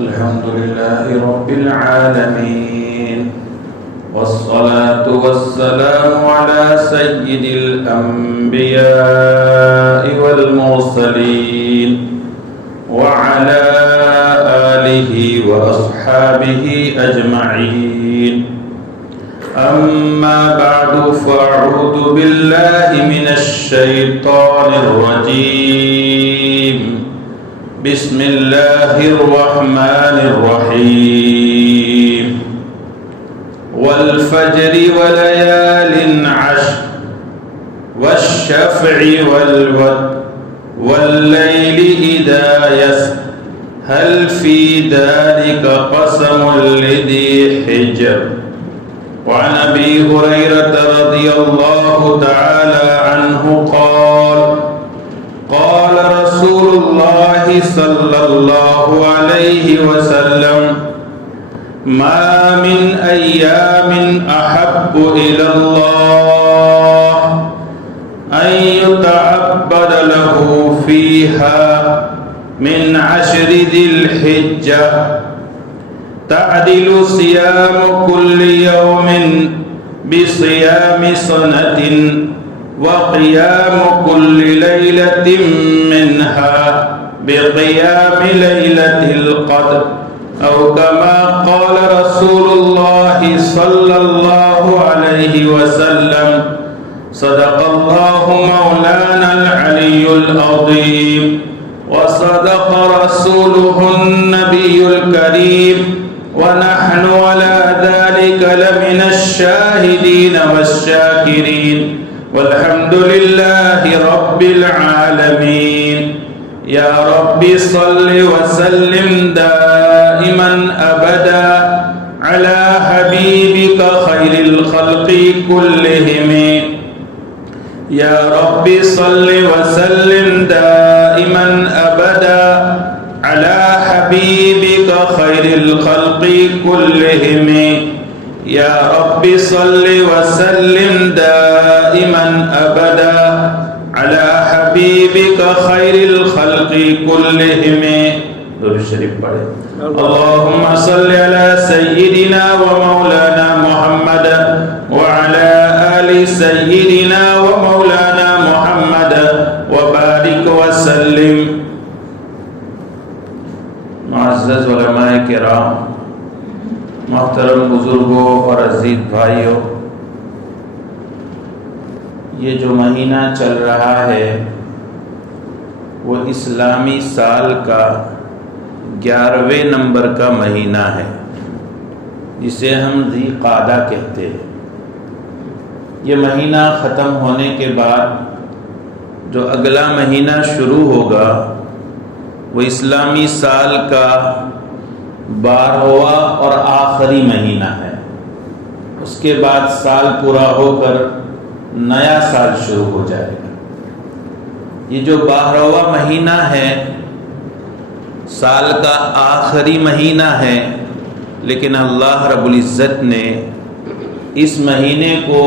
الحمد لله رب العالمين والصلاة والسلام على سيد الأنبياء والمرسلين وعلى آله وأصحابه أجمعين. أما بعد فأعوذ بالله من الشيطان الرجيم. بسم الله الرحمن الرحيم. والفجر وليال عشر والشفع والوتر والليل إذا يسر هل في ذلك قسم لذي حجر. وعن أبي هريرة رضي الله تعالى عنه قال قال رسول الله صلى الله عليه وسلم ما من أيام أحب إلى الله أن يتعبد له فيها من عشر ذي الحجة تعدل صيام كل يوم بصيام سنة وقيام كل ليلة منها بقيام ليلة القدر أو كما قال رسول الله صلى الله عليه وسلم. صدق الله مولانا العلي العظيم وصدق رسوله النبي الكريم ونحن على ذلك لمن الشاهدين والشاكرين والحمد لله رب العالمين. يا رب صل وسلم دائما أبدا على حبيبك خير الخلق كلهم. يا رب صل وسلم دائما أبدا على حبيبك خير الخلق كلهم. يا رب صل وسلم دائما أبدا على حبيبك خير الخلق كلهم. درود شریف پڑھیں. اللهم صل على سيدنا ومولانا محمد وعلى آل سيدنا ومولانا محمد وبارك وسلم. معزز علماء کرام، محترم بزرگوں اور عزیز بھائیوں، یہ جو مہینہ چل رہا ہے وہ اسلامی سال کا 11ویں نمبر کا مہینہ ہے جسے ہم ذی قعدہ کہتے ہیں. یہ مہینہ ختم ہونے کے بعد جو اگلا مہینہ شروع ہوگا وہ اسلامی سال کا 12واں اور آخری مہینہ ہے. اس کے بعد سال پورا ہو کر نیا سال شروع ہو جائے گا. یہ جو 12واں مہینہ ہے سال کا آخری مہینہ ہے، لیکن اللہ رب العزت نے اس مہینے کو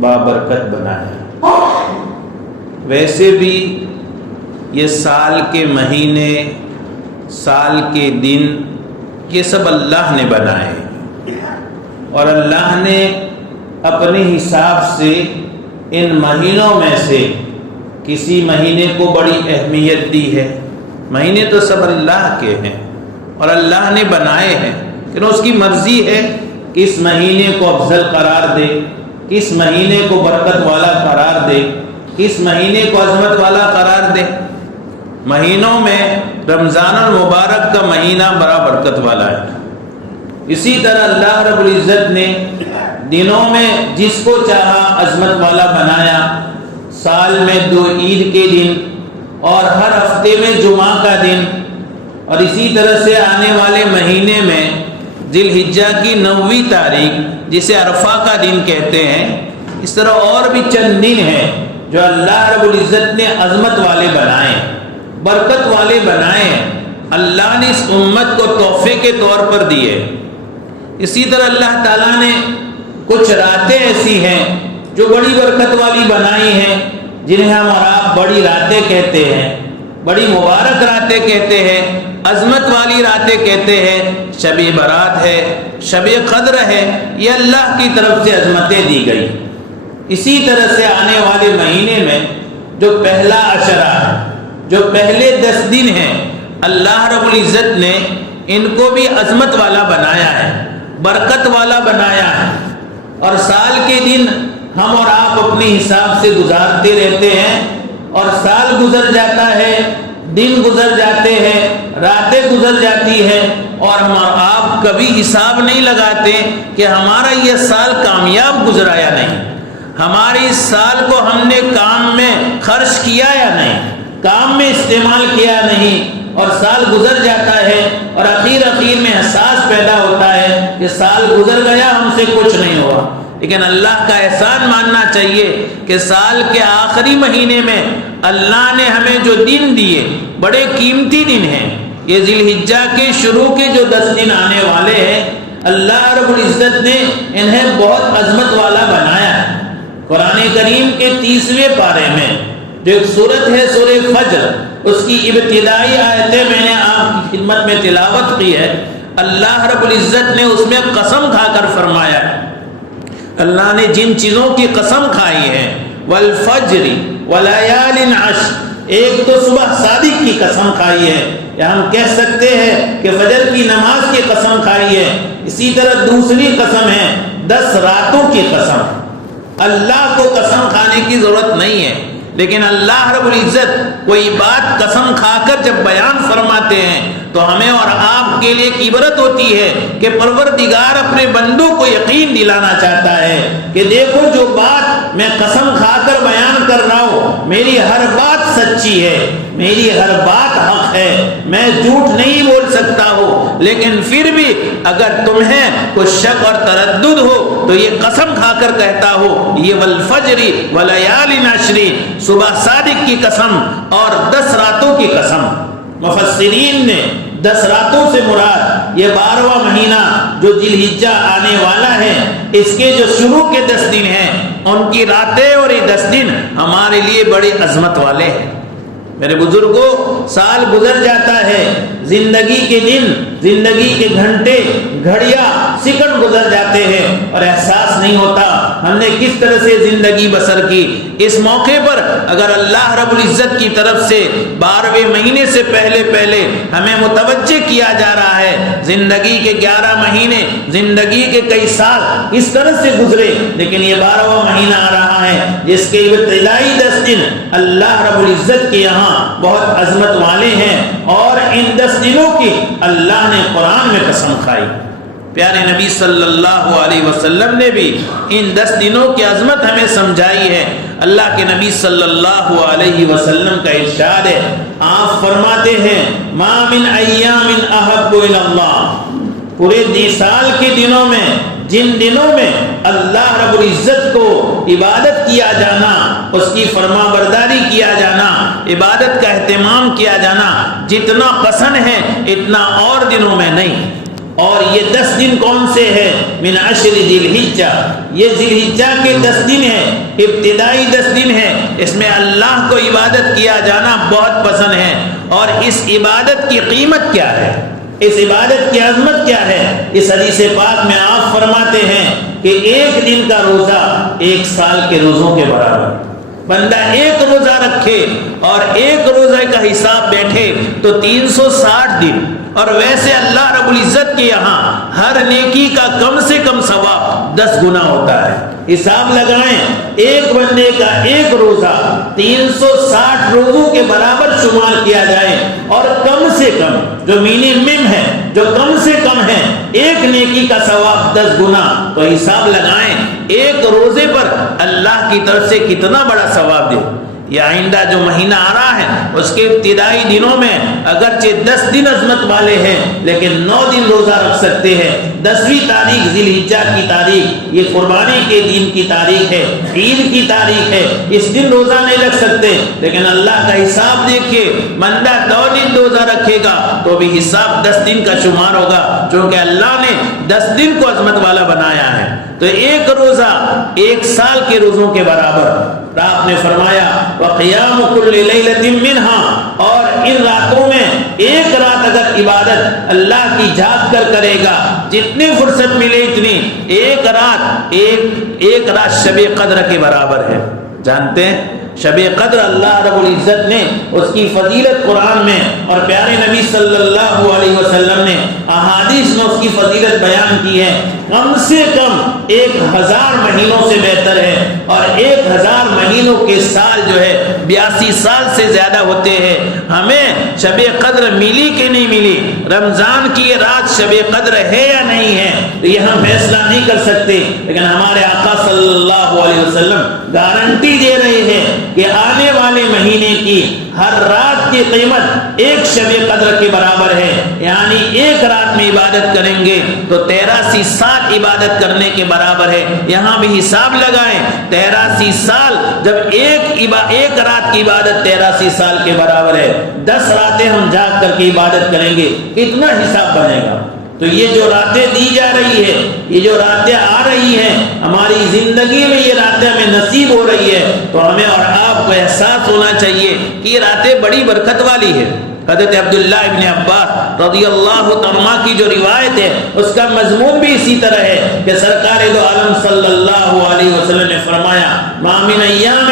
بابرکت بنایا. ویسے بھی یہ سال کے مہینے، سال کے دن، یہ سب اللہ نے بنائے اور اللہ نے اپنے حساب سے ان مہینوں میں سے کسی مہینے کو بڑی اہمیت دی ہے. مہینے تو سب اللہ کے ہیں اور اللہ نے بنائے ہیں، لیکن اس کی مرضی ہے کہ اس مہینے کو افضل قرار دے، کس مہینے کو برکت والا قرار دے، کس مہینے کو عظمت والا قرار دے. مہینوں میں رمضان المبارک کا مہینہ بڑا برکت والا ہے. اسی طرح اللہ رب العزت نے دنوں میں جس کو چاہا عظمت والا بنایا. سال میں 2 عید کے دن اور ہر ہفتے میں جمعہ کا دن، اور اسی طرح سے آنے والے مہینے میں ذی الحجہ کی 9ویں تاریخ جسے عرفہ کا دن کہتے ہیں. اس طرح اور بھی چند دن ہیں جو اللہ رب العزت نے عظمت والے بنائے، برکت والے بنائے. اللہ نے اس امت کو تحفے کے طور پر دیے. اسی طرح اللہ تعالیٰ نے کچھ راتیں ایسی ہیں جو بڑی برکت والی بنائی ہیں، جنہیں ہم اور آپ بڑی راتیں کہتے ہیں. بڑی مبارک راتیں کہتے ہیں، عظمت والی راتیں کہتے ہیں، شب برات ہے، شب قدر ہے، یہ اللہ کی طرف سے عظمتیں دی گئی۔ اسی طرح سے آنے والے مہینے میں جو پہلا عشرہ ہے، جو پہلے 10 دن ہیں، اللہ رب العزت نے ان کو بھی عظمت والا بنایا ہے، برکت والا بنایا ہے۔ اور سال کے دن ہم اور آپ اپنے حساب سے گزارتے رہتے ہیں، اور سال گزر جاتا ہے، دن گزر جاتے ہیں، راتیں گزر جاتی ہیں، اور ہم اور آپ کبھی حساب نہیں لگاتے کہ ہمارا یہ سال کامیاب گزرا یا نہیں، ہمارے اس سال کو ہم نے کام میں خرچ کیا یا نہیں، کام میں استعمال کیا نہیں، اور سال گزر جاتا ہے، اور اخیر میں احساس پیدا ہوتا ہے کہ سال گزر گیا، ہم سے کچھ نہیں ہوا۔ لیکن اللہ کا احسان ماننا چاہیے کہ سال کے آخری مہینے میں اللہ نے ہمیں جو دن دیے، بڑے قیمتی دن ہیں۔ یہ ذی الحجہ کے شروع کے جو 10 دن آنے والے ہیں، اللہ رب العزت نے انہیں بہت عظمت والا بنایا ہے۔ قرآن کریم کے 30ویں پارے میں جو ایک سورت ہے سورہ فجر، اس کی ابتدائی آیتیں میں نے آپ کی خدمت میں تلاوت کی ہے۔ اللہ رب العزت نے اس میں قسم کھا کر فرمایا ہے، اللہ نے جن چیزوں کی قسم کھائی ہے، والفجر ولیال عشر، ایک تو صبح صادق کی قسم کھائی ہے، یا ہم کہہ سکتے ہیں کہ فجر کی نماز کی قسم کھائی ہے۔ اسی طرح دوسری قسم ہے 10 راتوں کی قسم۔ اللہ کو قسم کھانے کی ضرورت نہیں ہے، لیکن اللہ رب العزت کوئی بات قسم کھا کر جب بیان فرماتے ہیں تو ہمیں اور آپ کے لیے عبرت ہوتی ہے کہ پروردگار اپنے بندوں کو یقین دلانا چاہتا ہے کہ دیکھو جو بات میں قسم کھا کر بیان کر رہا ہوں، میری ہر بات سچی ہے، میری ہر بات حق ہے، میں جھوٹ نہیں بول سکتا ہوں، لیکن پھر بھی اگر تمہیں کوئی شک اور تردد ہو تو یہ قسم کھا کر کہتا ہو، یہ والفجر ولیال عشر، صبح صادق کی قسم اور 10 راتوں کی قسم۔ مفسرین نے 10 راتوں سے مراد یہ 12واں مہینہ جو ذی الحجہ آنے والا ہے، اس کے جو شروع کے 10 دن ہیں، ان کی راتیں اور یہ 10 دن ہمارے لیے بڑی عظمت والے ہیں۔ میرے بزرگوں، سال گزر جاتا ہے، زندگی کے دن، زندگی کے گھنٹے، گھڑیاں، سیکنڈ گزر جاتے ہیں، اور احساس نہیں ہوتا ہم نے کس طرح سے زندگی بسر کی۔ اس موقع پر اگر اللہ رب العزت کی طرف سے 12ویں مہینے سے پہلے ہمیں متوجہ کیا جا رہا ہے، زندگی کے 11 مہینے، زندگی کے کئی سال اس طرح سے گزرے، لیکن یہ 12واں مہینہ آ رہا ہے جس کے ابتدائی 10 دن اللہ رب العزت کے یہاں بہت عظمت والے ہیں، اور ان 10 دنوں کی اللہ نے قرآن میں قسم کھائی۔ پیارے نبی صلی اللہ علیہ وسلم نے بھی ان 10 دنوں کی عظمت ہمیں سمجھائی ہے۔ اللہ کے نبی صلی اللہ علیہ وسلم کا ارشاد ہے، آپ فرماتے ہیں ما من ایام احب الی اللہ، پورے سال کے دنوں میں جن دنوں میں اللہ رب العزت کو عبادت کیا جانا، اس کی فرما برداری کیا جانا، عبادت کا اہتمام کیا جانا جتنا پسند ہے اتنا اور دنوں میں نہیں۔ اور یہ 10 دن کون سے ہیں؟ من عشر ذی الحجہ، یہ ذی الحجہ کے 10 دن ہیں، ابتدائی 10 دن ہیں، اس میں اللہ کو عبادت کیا جانا بہت پسند ہے۔ اور اس عبادت کی قیمت کیا ہے، اس عبادت کی عظمت کیا ہے؟ اس حدیث پاک میں آپ فرماتے ہیں کہ ایک دن کا روزہ 1 سال کے روزوں کے برابر۔ بندہ ایک روزہ رکھے اور ایک روزے کا حساب بیٹھے تو 360 دن، اور ویسے اللہ رب العزت کے یہاں ہر نیکی کا کم سے کم ثواب 10 گنا ہوتا ہے۔ حساب لگائیں، ایک بندے کا ایک روزہ 360 روزوں کے برابر شمار کیا جائے، اور کم سے کم جو منیمم ہے، جو کم سے کم ہے، ایک نیکی کا ثواب 10 گنا، تو حساب لگائیں ایک روزے پر اللہ کی طرف سے کتنا بڑا ثواب دے۔ یہ آئندہ جو مہینہ آ رہا ہے اس کے ابتدائی دنوں میں اگرچہ 10 دن عظمت والے ہیں، لیکن 9 دن روزہ رکھ سکتے ہیں۔ 10ویں تاریخ ذی الحجہ کی تاریخ، یہ قربانی کے دن کی تاریخ ہے، عید کی تاریخ ہے، اس دن روزہ نہیں رکھ سکتے، لیکن اللہ کا حساب دیکھیے، بندہ 2 دن روزہ رکھے گا تو بھی حساب 10 دن کا شمار ہوگا، چونکہ اللہ نے 10 دن کو عظمت والا بنایا ہے۔ تو ایک روزہ 1 سال کے روزوں کے برابر، آپ نے فرمایا وَقِيَامُ كُلِّ لَيْلَةٍ مِّنْهَا، اور ان راتوں میں ایک رات اگر عبادت اللہ کی جاگ کر کرے گا، جتنی فرصت ملے اتنی، ایک رات شب قدر کے برابر ہے۔ جانتے ہیں شب قدر اللہ رب العزت نے اس کی فضیلت قرآن میں اور پیارے نبی صلی اللہ علیہ وسلم نے احادیث میں اس کی فضیلت بیان کی ہے۔ کم سے کم 1000 مہینوں سے بہتر ہے، اور 1000 مہینوں کے سال جو ہے 82 سال سے زیادہ ہوتے ہیں۔ ہمیں شب قدر ملی کہ نہیں ملی، رمضان کی یہ رات شب قدر ہے یا نہیں ہے، تو یہ ہم فیصلہ نہیں کر سکتے، لیکن ہمارے آقا صلی اللہ علیہ وسلم گارنٹی دے رہے ہیں کہ آنے والے مہینے کی ہر رات کی قیمت ایک شب قدر کے برابر ہے، یعنی ایک رات میں عبادت کریں گے تو 83 سال عبادت کرنے کے برابر ہے۔ یہاں بھی حساب لگائیں، 83 سال جب ایک رات کی عبادت 83 سال کے برابر ہے، 10 راتیں ہم جاگ کر کے عبادت کریں گے، کتنا حساب بنے گا؟ تو یہ جو راتیں دی جا رہی ہے، یہ جو راتیں آ رہی ہیں ہماری زندگی میں، یہ راتیں ہمیں نصیب ہو رہی ہے، تو ہمیں اور آپ کو احساس ہونا چاہیے کہ یہ راتیں بڑی برکت والی ہے۔ حضرت عبداللہ ابن عباس رضی اللہ عنہ کی جو روایت ہے اس کا مضمون بھی اسی طرح ہے کہ سرکار دو عالم صلی اللہ علیہ وسلم نے فرمایا ما من ایام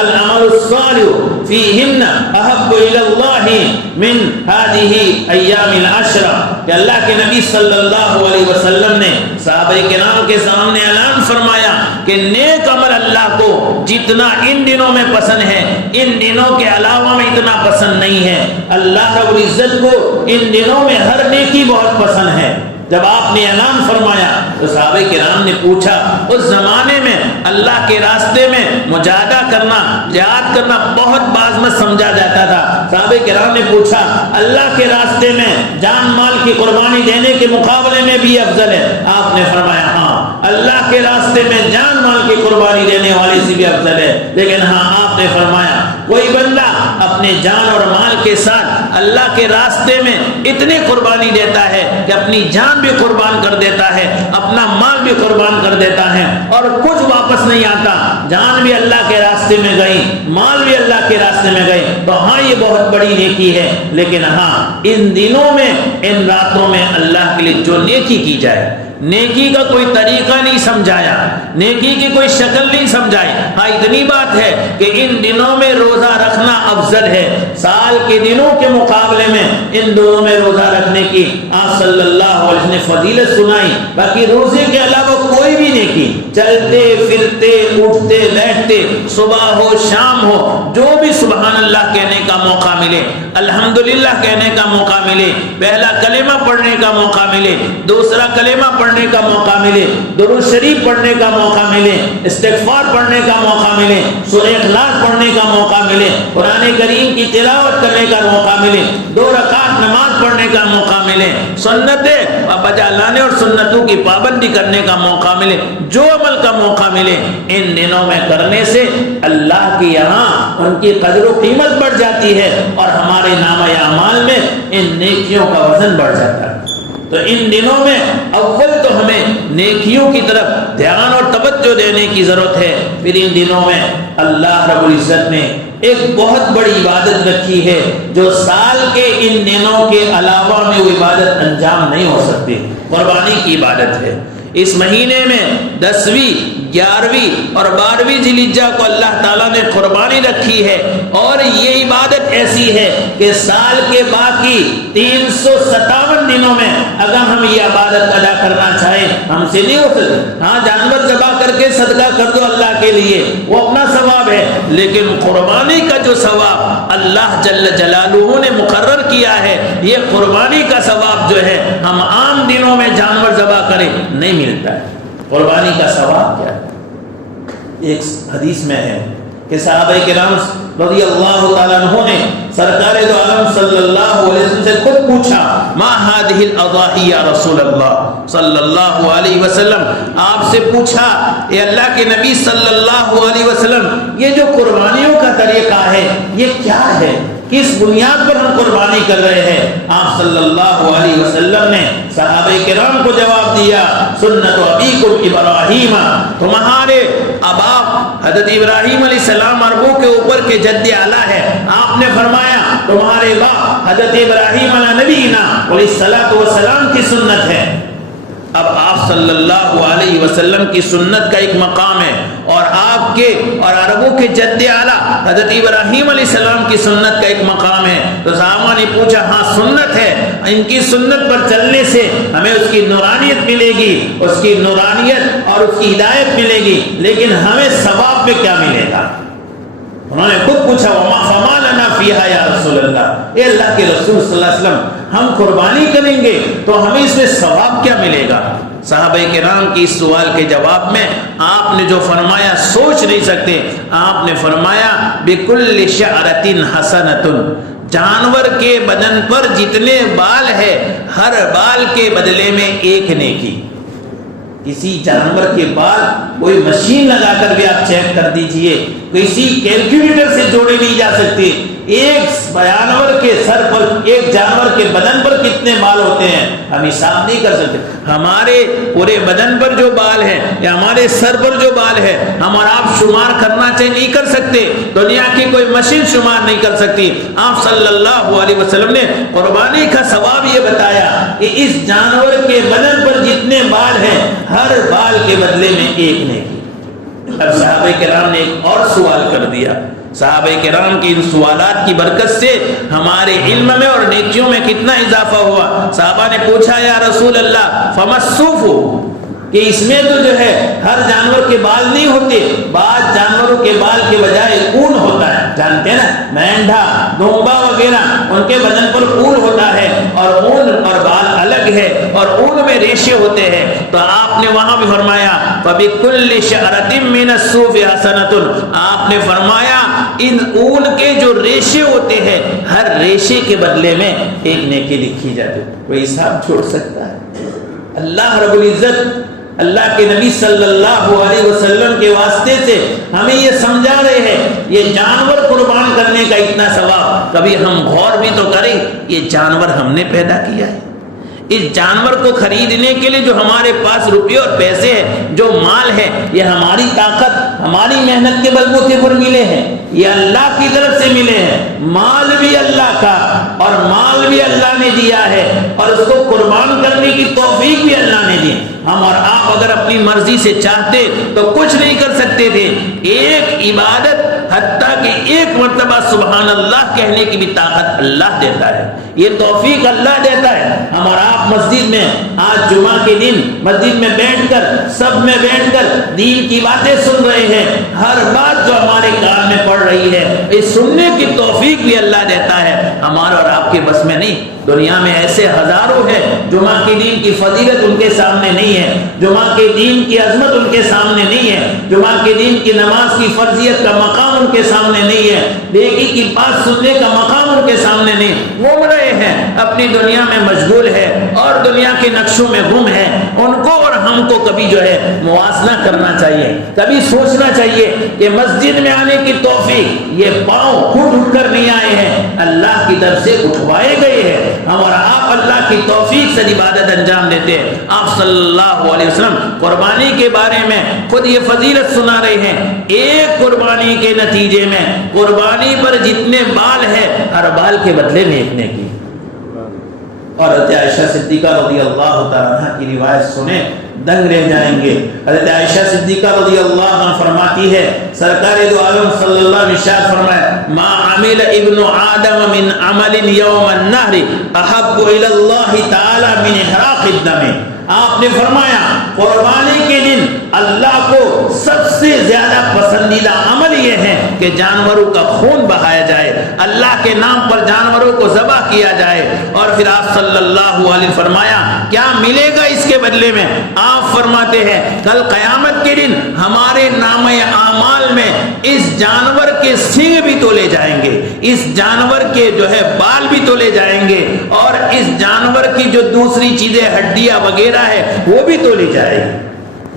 العمل الصالح فیہن احب الی اللہ من هذه ایام العشر، کہ اللہ کے نبی صلی اللہ علیہ وسلم نے صحابہ کرام کے سامنے اعلان فرمایا کہ نیک عمل اللہ کو جتنا ان دنوں میں پسند ہے، ان دنوں کے علاوہ میں اتنا پسند نہیں ہے۔ اللہ رب العزت کو ان دنوں میں ہر نیکی بہت پسند ہے۔ جب آپ نے اعلان فرمایا تو صحابہ کرام نے پوچھا، اس زمانے میں اللہ کے راستے میں مجاہدہ کرنا، جہاد کرنا بہت بعضمت سمجھا جاتا تھا۔ صحابہ کرام نے پوچھا اللہ کے راستے میں جان مال کی قربانی دینے کے مقابلے میں بھی افضل ہے؟ آپ نے فرمایا ہاں، اللہ کے راستے میں جان مال کی قربانی دینے والے سے بھی افضل ہے، لیکن ہاں آپ نے فرمایا کوئی بندہ اپنے جان اور مال کے ساتھ اللہ کے راستے میں اتنی قربانی دیتا ہے کہ اپنی جان بھی قربان کر دیتا ہے، اپنا مال بھی قربان کر دیتا ہے، اور کچھ واپس نہیں آتا، جان بھی اللہ کے راستے میں گئی، مال بھی اللہ کے راستے میں گئی، تو ہاں یہ بہت بڑی نیکی ہے۔ لیکن ہاں ان دنوں میں، ان راتوں میں اللہ کے لیے جو نیکی کی جائے، نیکی کا کوئی طریقہ نہیں سمجھایا، نیکی کی کوئی شکل نہیں سمجھائی، ہاں اتنی بات ہے کہ ان دنوں میں روزہ رکھنا افضل ہے۔ سال کے دنوں کے مقابلے میں ان دنوں میں روزہ رکھنے کی آپ صلی اللہ علیہ وسلم نے فضیلت سنائی۔ باقی روزے کے علاوہ کوئی بھی نیکی، چلتے پھرتے اٹھتے بیٹھتے، صبح ہو شام ہو، جو بھی سبحان اللہ کہنے کا موقع ملے، الحمدللہ کہنے کا موقع ملے، پہلا کلمہ پڑھنے کا موقع ملے، دوسرا کلمہ پڑھنے کا موقع ملے، درود شریف پڑھنے کا موقع ملے، استغفار پڑھنے کا موقع ملے، سورہ اخلاص پڑھنے کا موقع ملے، قرآن کریم کی تلاوت کرنے کا موقع ملے، 2 رکعت نماز پڑھنے کا موقع ملے، سنتیں بجا لانے اور سنتوں کی پابندی کرنے کا موقع ملے، جو عمل کا موقع ملے ان دنوں میں کرنے سے اللہ کے یہاں ان کی قدر و قیمت بڑھ جاتی ہے، اور ہمارے نامہ اعمال میں ان نیکیوں کا وزن بڑھ جاتا ہے۔ تو ان دنوں میں اول تو ہمیں نیکیوں کی طرف دھیان اور توجہ دینے کی ضرورت ہے۔ پھر ان دنوں میں اللہ رب العزت نے ایک بہت بڑی عبادت رکھی ہے جو سال کے ان دنوں کے علاوہ میں وہ عبادت انجام نہیں ہو سکتی، قربانی کی عبادت ہے۔ اس مہینے میں 10ویں 11ویں اور 12ویں ذی الحجہ کو اللہ تعالیٰ نے قربانی رکھی ہے، اور یہ عبادت ایسی ہے کہ سال کے باقی 357 دنوں میں اگر ہم یہ عبادت ادا کرنا چاہیں ہم سے نہیں ہو سکتے۔ ہاں جانور ذبح کر کے صدقہ کر دو اللہ کے لیے، وہ اپنا ثواب ہے، لیکن قربانی کا جو ثواب اللہ جل جلالہ نے مقرر کیا ہے، یہ قربانی کا ثواب جو ہے ہم عام دنوں میں جانور ذبح کریں نہیں ملتا ہے۔ قربانی کا ثواب کیا ہے؟ ایک حدیث میں ہے کہ صحابہ کرام رضی اللہ تعالیٰ عنہ نے سرکار دو عالم صلی اللہ علیہ وسلم سے خود پوچھا ما هذه الاضاحی یا رسول اللہ صلی اللہ علیہ وسلم، آپ سے پوچھا اے اللہ کے نبی صلی اللہ علیہ وسلم، یہ جو قربانیوں کا طریقہ ہے یہ کیا ہے، کس بنیاد پر ہم قربانی کر رہے ہیں؟ آپ صلی اللہ علیہ وسلم نے صحابہ کرام کو جواب دیا سنت ابیکم ابراہیم، تمہارے ابا حضرت ابراہیم علیہ السلام عربوں کے اوپر کے جد اعلیٰ ہے. آپ نے فرمایا تمہارے باپ حضرت ابراہیم علیہ نبینا علیہ الصلوۃ والسلام کی سنت ہے. اب آپ صلی اللہ علیہ وسلم کی سنت کا ایک مقام ہے اور آپ کے اور عربوں کے جد اعلیٰ حضرت ابراہیم علیہ السلام کی سنت کا ایک مقام ہے. تو صحابہ نے پوچھا ہاں سنت ہے، ان کی سنت پر چلنے سے ہمیں اس کی نورانیت ملے گی، اس کی نورانیت اور اس کی ہدایت ملے گی، لیکن ہمیں ثواب میں کیا ملے گا؟ انہوں نے خود پوچھا وما فما لنا فیہا یا رسول اللہ، اے اللہ کے رسول صلی اللہ علیہ وسلم ہم قربانی کریں گے تو ہمیں اس میں ثواب کیا ملے گا؟ صحابہ کرام کی اس سوال کے جواب میں آپ نے جو فرمایا سوچ نہیں سکتے. آپ نے فرمایا بکل شعرۃ حسنۃ، جانور کے بدن پر جتنے بال ہے ہر بال کے بدلے میں ایک نیکی. کسی جانور کے بال کوئی مشین لگا کر بھی آپ چیک کر دیجئے، کسی کیلکولیٹر سے جوڑے نہیں جا سکتے. ایک جانور کے سر پر، ایک جانور کے بدن پر کتنے بال ہوتے ہیں ہم حساب نہیں کر سکتے. ہمارے پورے بدن پر جو بال ہے یا ہمارے سر پر جو بال ہے ہم اور آپ شمار کرنا چاہیے نہیں کر سکتے. دنیا کی کوئی مشین شمار نہیں کر سکتی. آپ صلی اللہ علیہ وسلم نے قربانی کا ثواب یہ بتایا کہ اس جانور کے بدن پر جتنے بال ہیں ہر بال کے بدلے میں ایک نیکی. اب صحابہ کرام نے ایک اور سوال کر دیا. صحابہ کرام کی ان سوالات کی برکت سے ہمارے علم میں اور نیکیوں میں کتنا اضافہ ہوا. صحابہ نے پوچھا یا رسول اللہ فمسوف، کہ اس میں تو جو ہے ہر جانور کے بال نہیں ہوتے، بعض جانوروں کے بال کے بجائے اون ہوتا ہے. جانتے ہیں نا مینڈھا، دونبا وغیرہ ان کے بدن پر اون ہوتا ہے اور اون اور بال الگ ہے اور اون میں ریشے ہوتے ہیں. تو آپ نے وہاں بھی فرمایا فَبِكُلِّ شَعْرَةٍ مِّنَ الصُّوفِ حَسَنَةٌ، آپ نے فرمایا ان اون کے جو ریشے ہوتے ہیں ہر ریشے کے بدلے میں ایک نیکی لکھی جاتی. کوئی حساب چھوڑ سکتا ہے؟ اللہ رب العزت اللہ کے نبی صلی اللہ علیہ وسلم کے واسطے سے ہمیں یہ سمجھا رہے ہیں یہ جانور قربان کرنے کا اتنا ثواب. کبھی ہم غور بھی تو کریں، یہ جانور ہم نے پیدا کیا ہے. اس جانور کو خریدنے کے لیے جو ہمارے پاس روپے اور پیسے ہیں، جو مال ہے، یہ ہماری طاقت ہماری محنت کے بلبوتے پر ملے ہیں، یہ اللہ کی طرف سے ملے ہیں. مال بھی اللہ کا اور مال بھی اللہ نے دیا ہے اور اس کو قربان کرنے کی توفیق بھی اللہ نے دی. ہم اور آپ اگر اپنی مرضی سے چاہتے تو کچھ نہیں کر سکتے تھے. ایک عبادت حتیٰ کہ ایک مرتبہ سبحان اللہ کہنے کی بھی طاقت اللہ دیتا ہے، یہ توفیق اللہ دیتا ہے. ہم اور آپ مسجد میں آج جمعہ کے دن مسجد میں بیٹھ کر سب میں بیٹھ کر دین کی باتیں سن رہے ہیں. ہر بات جو ہمارے کان میں پڑ رہی ہے اس سننے کی توفیق بھی اللہ دیتا ہے، ہمارا اور آپ کے بس میں نہیں. دنیا میں ایسے ہزاروں ہیں جمعہ کے دین کی فضیلت ان کے سامنے نہیں ہے، جمعہ کے دین کی عظمت ان کے سامنے نہیں ہے، جمعہ کے دین کی نماز کی فرضیت کا مقام ان کے سامنے نہیں ہے، نیکی کی بات سننے کا مقام ان کے سامنے نہیں. گھوم رہے ہیں اپنی دنیا میں مشغول ہے اور دنیا کے نقشوں میں گم ہے. ان کو اور ہم کو کبھی جو ہے موازنہ کرنا چاہیے، کبھی سوچنا چاہیے کہ مسجد میں آنے کی توفیق یہ پاؤں خود اٹھ کر نہیں آئے ہیں، اللہ کی طرف سے اٹھوائے گئے ہیں. ہم اور آپ اللہ کی توفیق سے عبادت انجام دیتے ہیں. آپ صلی اللہ علیہ وسلم قربانی کے بارے میں خود یہ فضیلت سنا رہے ہیں. ایک قربانی کے نتیجے میں قربانی پر جتنے بال ہے ہر بال کے بدلے میں ایک نیکی. اور حضرت عائشہ صدیقہ رضی اللہ تعالیٰ عنہ کی روایت سنیں دنگ رہ جائیں گے. حضرت عائشہ صدیقہ رضی اللہ عنہ فرماتی ہے سرکار دو عالم صلی اللہ علیہ وسلم فرمایا ما عمل ابن آدم من عمل یوم النہر احب الی اللہ تعالی من احراق الدم. آپ نے فرمایا قربانی کے دن اللہ کو سب سے زیادہ پسندیدہ عمل یہ ہے کہ جانوروں کا خون بہایا جائے، اللہ کے نام پر جانوروں کو ذبح کیا جائے. اور پھر آپ صلی اللہ علیہ وسلم فرمایا کیا ملے گا اس کے بدلے میں؟ آپ فرماتے ہیں کل قیامت کے دن ہمارے نامہ اعمال میں اس جانور کے سینگ بھی تولے جائیں گے، اس جانور کے جو ہے بال بھی تولے جائیں گے اور اس جانور کی جو دوسری چیزیں ہڈیاں وغیرہ ہے وہ بھی تولی جائے گی.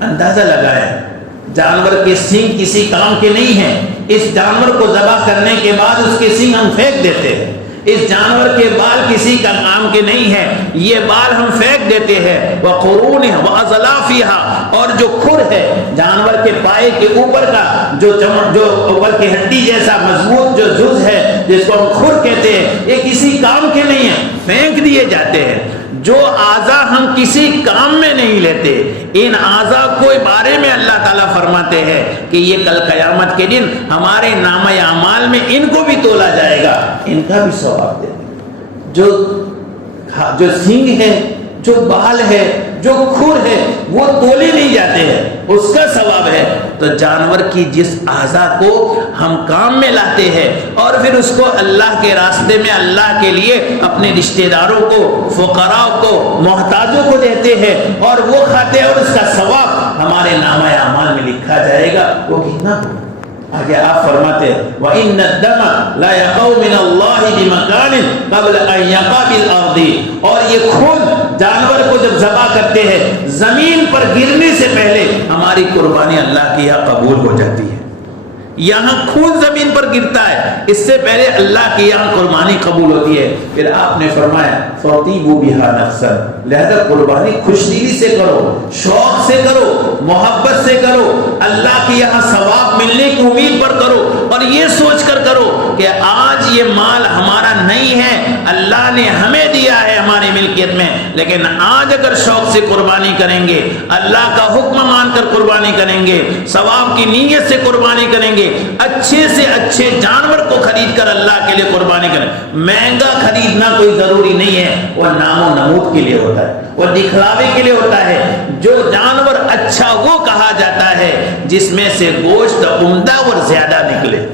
اندازہ لگائیں جانور کے سینگ کسی کام کے نہیں ہیں. اس جانور کو ذبح کرنے کے بعد اس کے سینگ ہم پھینک دیتے ہیں، اس جانور کے بال کسی کا کام کے نہیں ہے، یہ بال ہم پھینک دیتے ہیں۔ وَقُرُونِهَا وَأَظْلَافِهَا، اور جو کھر ہے جانور کے پائے کے اوپر کا جو اوپر کی ہڈی جیسا مضبوط جو جز ہے جس کو ہم کھر کہتے ہیں، یہ کسی کام کے نہیں ہے، پھینک دیے جاتے ہیں۔ جو اعضاء ہم کسی کام میں نہیں لیتے، ان اعضاء کو بارے میں اللہ تعالیٰ فرماتے ہیں کہ یہ کل قیامت کے دن ہمارے نامہ اعمال میں ان کو بھی تولا جائے گا، ان کا بھی ثواب دیں گے۔ جو سینگ ہے، جو بال ہے، جو کھر ہے، وہ تولے نہیں جاتے ہیں، اس کا ثواب ہے۔ تو جانور کی جس اعضاء کو ہم کام میں لاتے ہیں اور پھر اس کو اللہ کے راستے میں اللہ کے لیے اپنے رشتہ داروں کو، فقراء کو، محتاجوں کو دیتے ہیں اور وہ کھاتے ہیں اور اس کا ثواب ہمارے نامہ اعمال میں لکھا جائے گا، وہ کتنا ہوگا؟ آگے آپ فرماتے ہیں وَإِنَّ الدَّمَ لَا يَقَعُ مِنَ اللَّهِ بِمَكَانٍ قَبْلَ أَن يَقَعَ بِالْأَرْضِ، اور یہ خون جانور کو جب ذبح کرتے ہیں زمین پر گرنے سے پہلے ہماری قربانی اللہ کی یہاں قبول ہو جاتی ہے۔ یہاں خون زمین پر گرتا ہے، اس سے پہلے اللہ کی یہاں قربانی قبول ہوتی ہے۔ پھر آپ نے فرمایا فَطِيبُوا بِهَا نَفْسًا، لہذا قربانی خوش دلی سے کرو، شوق سے کرو، محبت سے کرو، اللہ کی یہاں ثواب ملنے کی امید پر کرو، اور یہ سوچ کر کرو کہ آج یہ مال ہمارا نہیں ہے، اللہ نے ہمیں دیا ہے ہماری ملکیت میں، لیکن آج اگر شوق سے قربانی کریں گے، اللہ کا حکم مان کر قربانی کریں گے، ثواب کی نیت سے قربانی کریں گے، اچھے سے اچھے جانور کو خرید کر اللہ کے لیے قربانی کریں۔ مہنگا خریدنا کوئی ضروری نہیں ہے، وہ نام و نمود کے لیے ہوتا ہے، وہ دکھلاوے کے لیے ہوتا ہے۔ جو جانور اچھا وہ کہا جاتا ہے جس میں سے گوشت عمدہ اور زیادہ نکلے۔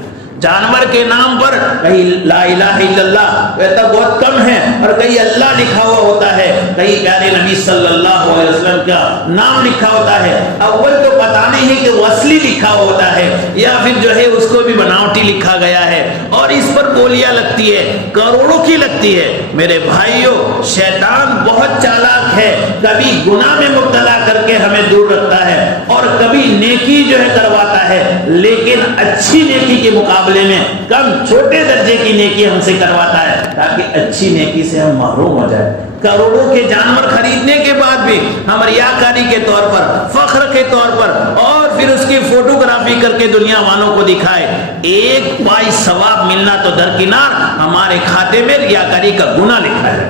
جانور کے نام پر کہیں لا الہ الا اللہ کہتا بہت کم ہے، اور کہیں اللہ لکھا ہوا ہوتا ہے، کہیں پیارے نبی صلی اللہ علیہ وسلم کا نام لکھا ہوتا ہے۔ اول تو پتہ نہیں ہے کہ وہ اصلی لکھا ہوتا ہے یا پھر جو ہے اس کو بھی بناوٹی لکھا گیا ہے، اور اس پر بولیاں لگتی ہے، کروڑوں کی لگتی ہے۔ میرے بھائیوں، شیطان بہت چالاک ہے، کبھی گناہ میں مبتلا کر کے ہمیں دور رکھتا ہے اور کبھی نیکی جو ہے کرواتا ہے، لیکن اچھی نیکی کے مقابلے میں کم چھوٹے درجے کی نیکی ہم سے کرواتا ہے تاکہ اچھی نیکی سے ہم محروم ہو جائیں۔ کروڑوں کے جانور خریدنے کے بعد بھی ہم ریاکاری کے طور پر، فخر کے طور پر، اور پھر اس کی فوٹوگرافی کر کے دنیا والوں کو دکھائے، ایک پائی ثواب ملنا تو درکنار، ہمارے کھاتے میں ریاکاری کا گناہ لکھا ہے۔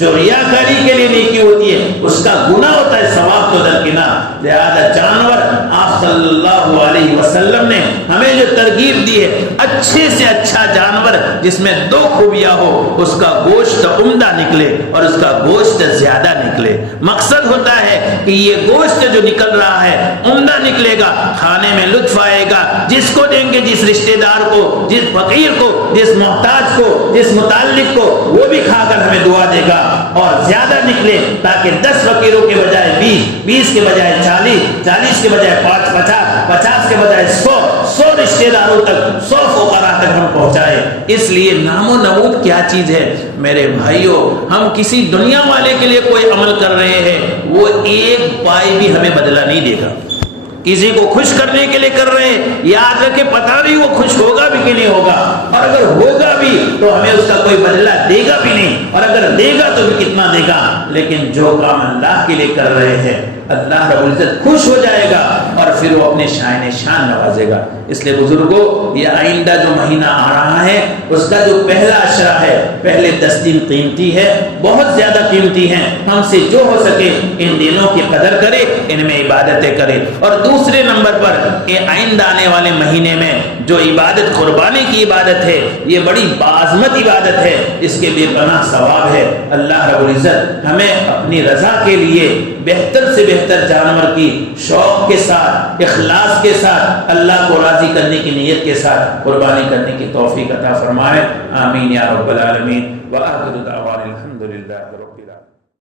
جو ریاکاری کے لیے نیکی ہوتی ہے اس کا گناہ ہوتا ہے، ثواب تو درکنار۔ لہذا جانور آپ صلی اللہ علیہ وسلم نے ہمیں جو ترغیب دی ہے، اچھے سے اچھا جانور جس میں دو خوبیاں ہو، اس کا گوشت عمدہ نکلے اور اس کا گوشت زیادہ نکلے۔ مقصد ہوتا ہے کہ یہ گوشت جو نکل رہا ہے عمدہ نکلے گا، کھانے میں لطف آئے گا، جس کو دیں گے، جس رشتہ دار کو، جس فقیر کو، جس محتاج کو، جس متعلق کو، وہ بھی کھا کر ہمیں دعا دے گا، اور زیادہ نکلے تاکہ 10 فقیروں کے بجائے 20، 20 کے بجائے 40، 40 کے بجائے 50، 50 کے بجائے 100 رشتہ داروں تک، 100 فقراء تک ہم پہنچائے۔ اس لیے نام و نمود کیا چیز ہے میرے بھائیوں؟ ہم کسی دنیا والے کے لیے کوئی عمل کر رہے ہیں، وہ ایک پائی بھی ہمیں بدلہ نہیں دے گا۔ کسی کو خوش کرنے کے لیے کر رہے ہیں، یاد رکھے پتہ نہیں وہ خوش ہوگا بھی کہ نہیں ہوگا، اور اگر ہوگا بھی تو ہمیں اس کا کوئی بدلہ دے گا بھی نہیں، اور اگر دے گا تو بھی کتنا دے گا۔ لیکن جو کام اللہ کے لیے کر رہے ہیں، اللہ رب العزت خوش ہو جائے گا اور پھر وہ اپنے شان شان نوازے گا۔ اس لیے بزرگوں، یہ آئندہ جو مہینہ آ رہا ہے اس کا جو پہلا عشرہ ہے، پہلے 10 دن قیمتی ہے، بہت زیادہ قیمتی ہیں۔ ہم سے جو ہو سکے ان دنوں کی قدر کرے، ان میں عبادتیں کرے، اور دوسرے نمبر پر یہ آئندہ آنے والے مہینے میں جو عبادت قربانی کی عبادت ہے، یہ بڑی باعظمت عبادت ہے، اس کے بے پناہ ثواب ہے۔ اللہ رب العزت ہمیں اپنی رضا کے لیے بہتر سے بہتر جانور کی شوق کے ساتھ، اخلاص کے ساتھ، اللہ کو راضی کرنے کی نیت کے ساتھ قربانی کرنے کی توفیق عطا فرمائے۔ آمین یا رب العالمین۔ وآخر دعوانا الحمدللہ رب العالمین۔